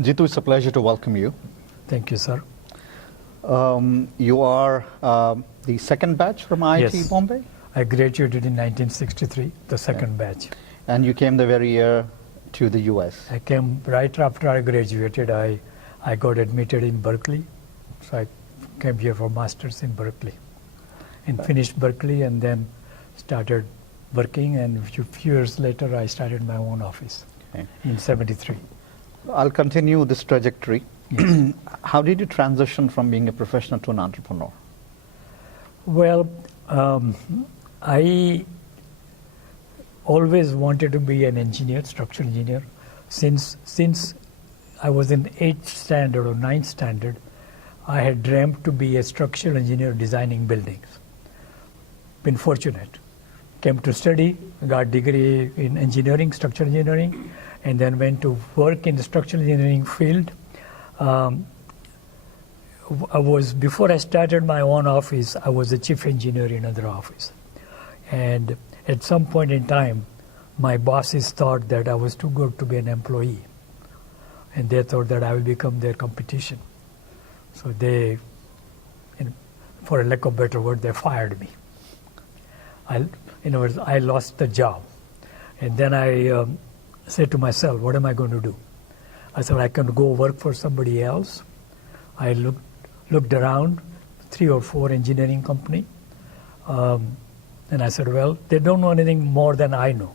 Jitu, it's a pleasure to welcome you. Thank you, sir. You are the second batch from IIT Yes. Bombay? I graduated in 1963, the second batch. And you came the very year to the US. I came right after I graduated. I got admitted in Berkeley, so I came here for masters in Berkeley, and finished Berkeley, and then started working. And a few years later, I started my own office in '73. I'll continue this trajectory. Yes. How did you transition from being a professional to an entrepreneur? Well, I always wanted to be an engineer, structural engineer. Since I was in 8th standard or 9th standard, I had dreamt to be a structural engineer designing buildings. Been fortunate. Came to study, got degree in engineering, structural engineering, and then went to work in the structural engineering field. Before I started my own office, I was the chief engineer in another office. And at some point in time, my bosses thought that I was too good to be an employee. And they thought that I will become their competition. So they, for a lack of a better word, they fired me. In other words, I lost the job. And then I said to myself, what am I going to do? I said, I can go work for somebody else. I looked around, 3 or 4 engineering company. And I said, well, they don't know anything more than I know.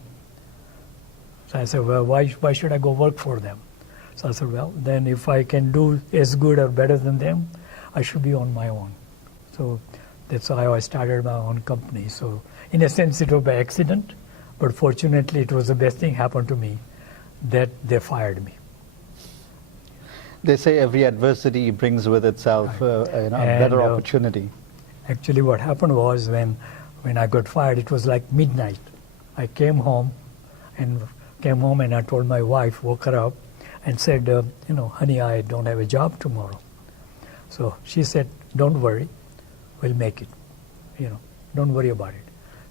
So I said, well, why should I go work for them? So I said, well, then if I can do as good or better than them, I should be on my own. So that's how I started my own company. So in a sense, it was by accident, but fortunately, it was the best thing happened to me that they fired me. They say every adversity brings with itself a better opportunity. Actually, what happened was when I got fired, it was like midnight. I came home and I told my wife, woke her up and said, honey, I don't have a job tomorrow. So she said, don't worry, we'll make it. Don't worry about it.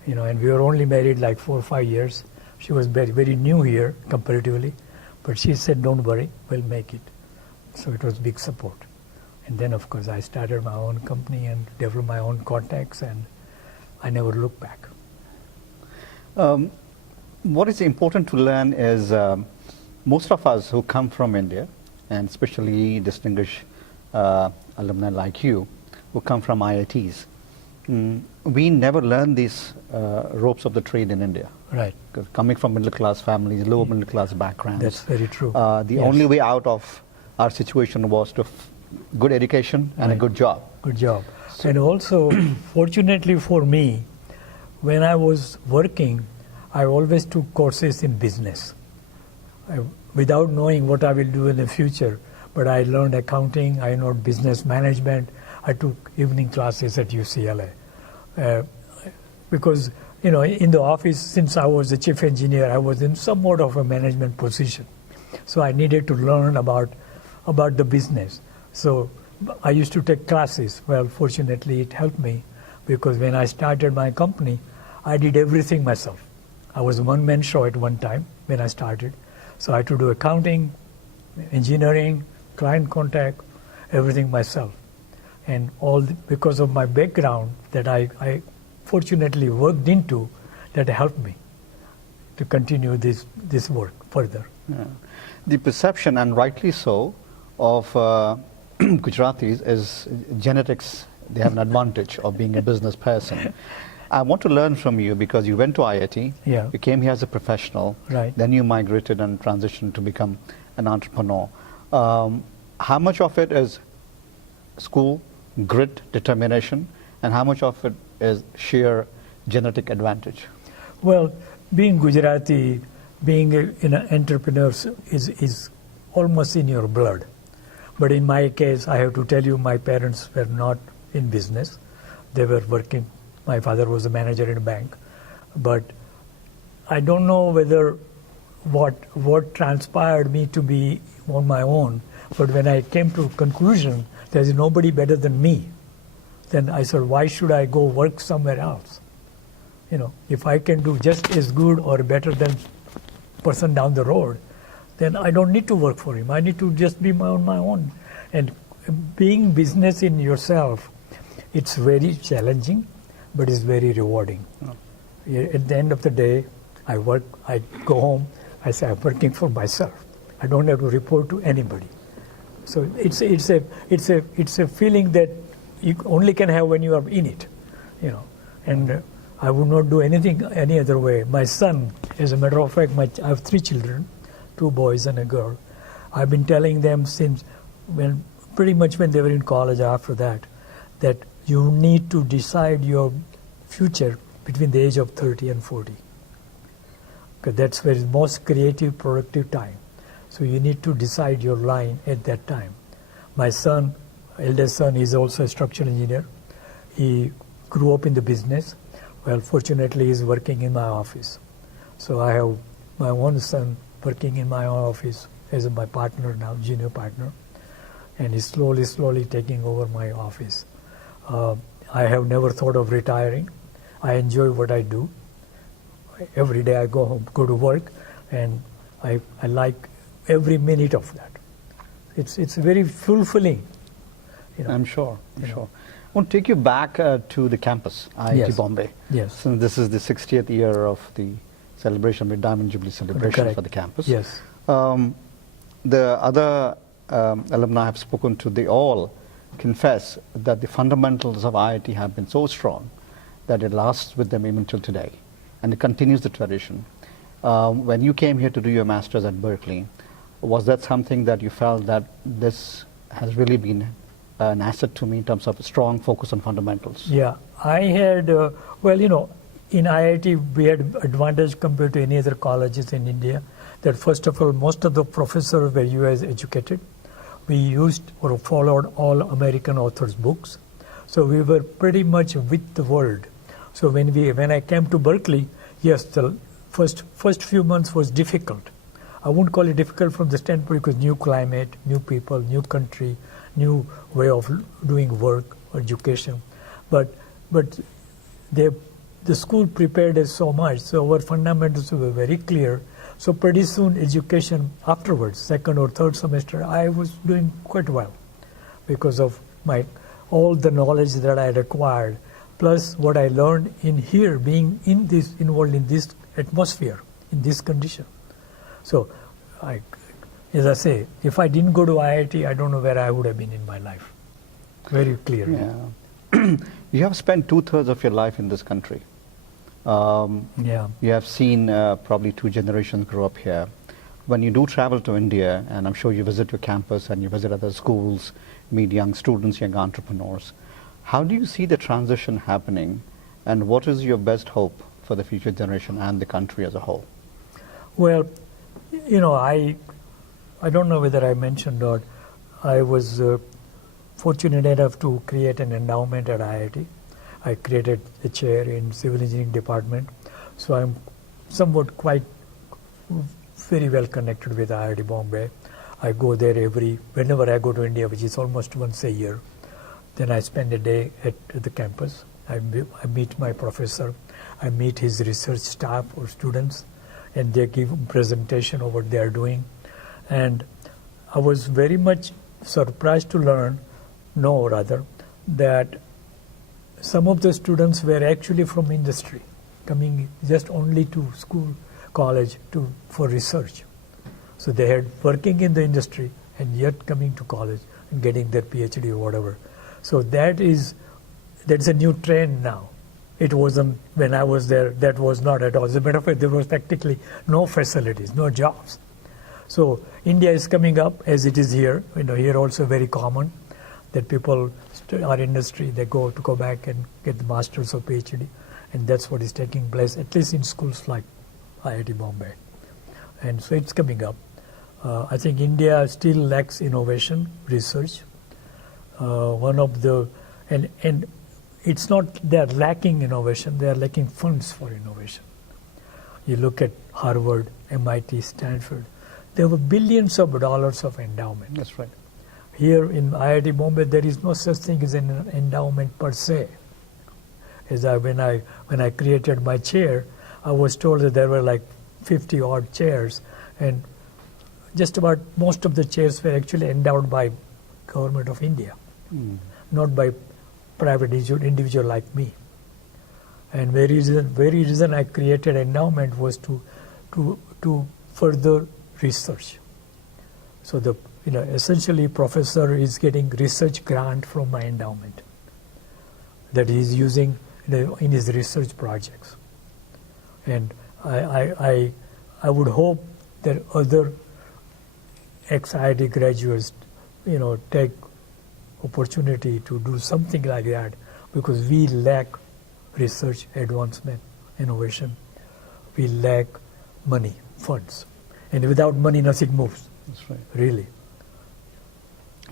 And we were only married like 4 or 5 years. She was very, very new here comparatively, but she said, don't worry, we'll make it. So it was big support. And then, of course, I started my own company and developed my own contacts, and I never looked back. What is important to learn is most of us who come from India, and especially distinguished alumni like you, who come from IITs, we never learn these ropes of the trade in India. Right. Coming from middle-class families, lower middle-class backgrounds. That's very true. The only way out of our situation was to good education and a good job. Good job. So, and also, fortunately for me, when I was working, I always took courses in business. Without knowing what I will do in the future, but I learned accounting, I learned business management, I took evening classes at UCLA. Because, in the office, since I was the chief engineer, I was in somewhat of a management position. So I needed to learn about the business. So I used to take classes. Well, fortunately, it helped me because when I started my company, I did everything myself. I was a one-man show at one time when I started. So I had to do accounting, engineering, client contact, everything myself. And because of my background that I fortunately worked into, that helped me to continue this work further. Yeah. The perception, and rightly so, of Gujaratis is genetics. They have an advantage of being a business person. I want to learn from you because you went to IIT, yeah. You came here as a professional, right. Then you migrated and transitioned to become an entrepreneur. How much of it is school, grit, determination, and how much of it is sheer genetic advantage? Well, being Gujarati, being an entrepreneur is almost in your blood. But in my case, I have to tell you, my parents were not in business. They were working. My father was a manager in a bank. But I don't know whether what transpired me to be on my own. But when I came to a conclusion, there's nobody better than me, then I said, why should I go work somewhere else? If I can do just as good or better than person down the road, then I don't need to work for him. I need to just be on my own. And being business in yourself, it's very challenging, but it's very rewarding. At the end of the day, I work, I go home, I say I'm working for myself. I don't have to report to anybody. So it's a feeling that you only can have when you are in it, you know. And I would not do anything any other way. My son, as a matter of fact, I have 3 children, 2 boys and a girl. I've been telling them since pretty much when they were in college after that you need to decide your future between the age of 30 and 40. Because that's where it's most creative, productive time. So you need to decide your line at that time. My son, eldest son, is also a structural engineer. He grew up in the business. Well, fortunately, he's working in my office. So I have my one son working in my office as my partner now, junior partner. And he's slowly taking over my office. I have never thought of retiring. I enjoy what I do. Every day I go home, go to work, and I like every minute of that. It's very fulfilling. You know. I'm sure. I want to take you back to the campus, IIT Yes. Bombay. Yes. Since this is the 60th year of the celebration, the Diamond Jubilee celebration Correct. for the campus. Yes. The other alumni I've spoken to, they all confess that the fundamentals of IIT have been so strong that it lasts with them even till today, and it continues the tradition. When you came here to do your master's at Berkeley, was that something that you felt that this has really been an asset to me in terms of a strong focus on fundamentals? Yeah, I had, well, you know, in IIT we had advantage compared to any other colleges in India that first of all, most of the professors were US educated. We used or followed all American authors' books. So we were pretty much with the world. So when I came to Berkeley, yes, the first few months was difficult. I wouldn't call it difficult from the standpoint because new climate, new people, new country, new way of doing work, education. But the school prepared us so much, so our fundamentals were very clear. So pretty soon education afterwards, second or third semester, I was doing quite well because of all the knowledge that I had acquired, plus what I learned in here, being involved in this atmosphere, in this condition. So, as I say, if I didn't go to IIT, I don't know where I would have been in my life. Very clear. Yeah. You have spent 2/3 of your life in this country. Yeah. You have seen probably 2 generations grow up here. When you do travel to India, and I'm sure you visit your campus and you visit other schools, meet young students, young entrepreneurs, how do you see the transition happening, and what is your best hope for the future generation and the country as a whole? Well, you know, I don't know whether I mentioned or I was fortunate enough to create an endowment at IIT. I created a chair in civil engineering department, so I'm somewhat very well connected with IIT Bombay. I go there whenever I go to India, which is almost once a year. Then I spend a day at the campus. I meet my professor, I meet his research staff or students, and they give a presentation of what they are doing. And I was very much surprised to know that some of the students were actually from industry, coming just only to school, college for research. So they had working in the industry and yet coming to college and getting their PhD or whatever. So that's a new trend now. It wasn't when I was there, that was not at all. As a matter of fact, there was practically no facilities, no jobs. So India is coming up as it is here. You know, here also very common that people are industry, they go back and get the masters or PhD, and that's what is taking place, at least in schools like IIT Bombay. And so it's coming up. I think India still lacks innovation, research. And it's not they're lacking innovation, they're lacking funds for innovation. You look at Harvard, MIT, Stanford, there were billions of dollars of endowment. That's right. Here in IIT Bombay, there is no such thing as an endowment per se. When I created my chair, I was told that there were like 50 odd chairs, and just about most of the chairs were actually endowed by government of India, not by private individual like me. And very reason I created endowment was to further research. So essentially professor is getting research grant from my endowment that he is using in his research projects. And I would hope that other ex-IIT graduates, take opportunity to do something like that, because we lack research, advancement, innovation. We lack money, funds. And without money, nothing moves. That's right. Really.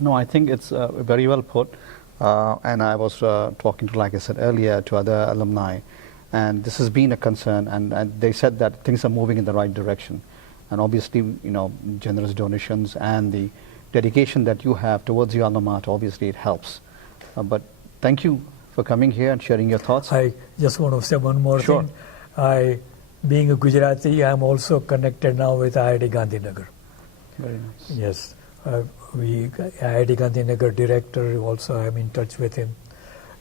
No, I think it's very well put. And I was talking to, like I said earlier, to other alumni, and this has been a concern, and they said that things are moving in the right direction. And obviously, generous donations and the dedication that you have towards your alma mater, obviously it helps. But thank you for coming here and sharing your thoughts. I just want to say one more Sure. thing. Being a Gujarati, I'm also connected now with IIT Gandhinagar. Very nice. Yes. IIT Gandhinagar director, also I'm in touch with him.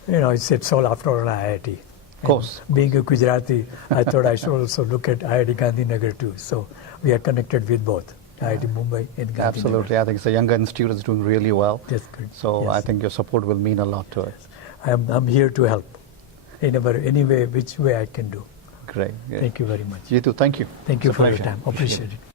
It's all after all IIT. Of course. And being a Gujarati, I thought I should also look at IIT Gandhinagar too. So we are connected with both, IIT Bombay and Gandhinagar. Absolutely. I think it's a younger institute that's doing really well. That's good. So Yes. I think your support will mean a lot to us. I'm here to help in any way, which way I can do. Great. Thank you very much. Jitu, thank you. Thank you It's a for your pleasure. time. Appreciate it.